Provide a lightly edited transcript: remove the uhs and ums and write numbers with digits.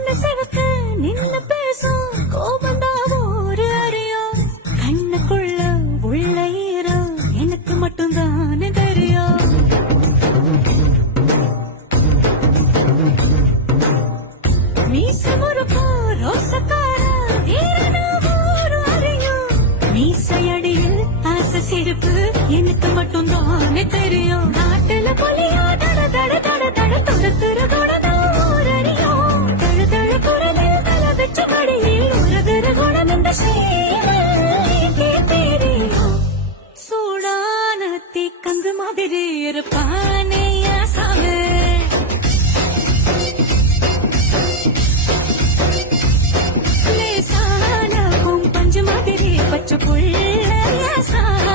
கண்ணு சிவக்க நின்னு பேசும் கோபந்தா ஒரு அறியும் கண்ணுக்குள்ள உள்ள ஈரம் எனக்கு மட்டும்தான் தெரியும் மீச முறுக்கோ ரோசக்கார வீரனா ஒரு அறியும் மீசையடியில் ஆசை சிரிப்பு எனக்கு மட்டும்தான் தெரியும் நாட்டுல பொலியா தட தட தட தட துரத்துற குணதான் ஒரு அறியும் தழு தழு குரலில் தலை வச்ச மடியில் உருகிற குணம் இந்த சேனே தெரியும் சூடான தீக்கங்கு மாதிரி இருப்பானே சாமி லேசான பஞ்சு மாதிரி பச்சை புள்ள சாமி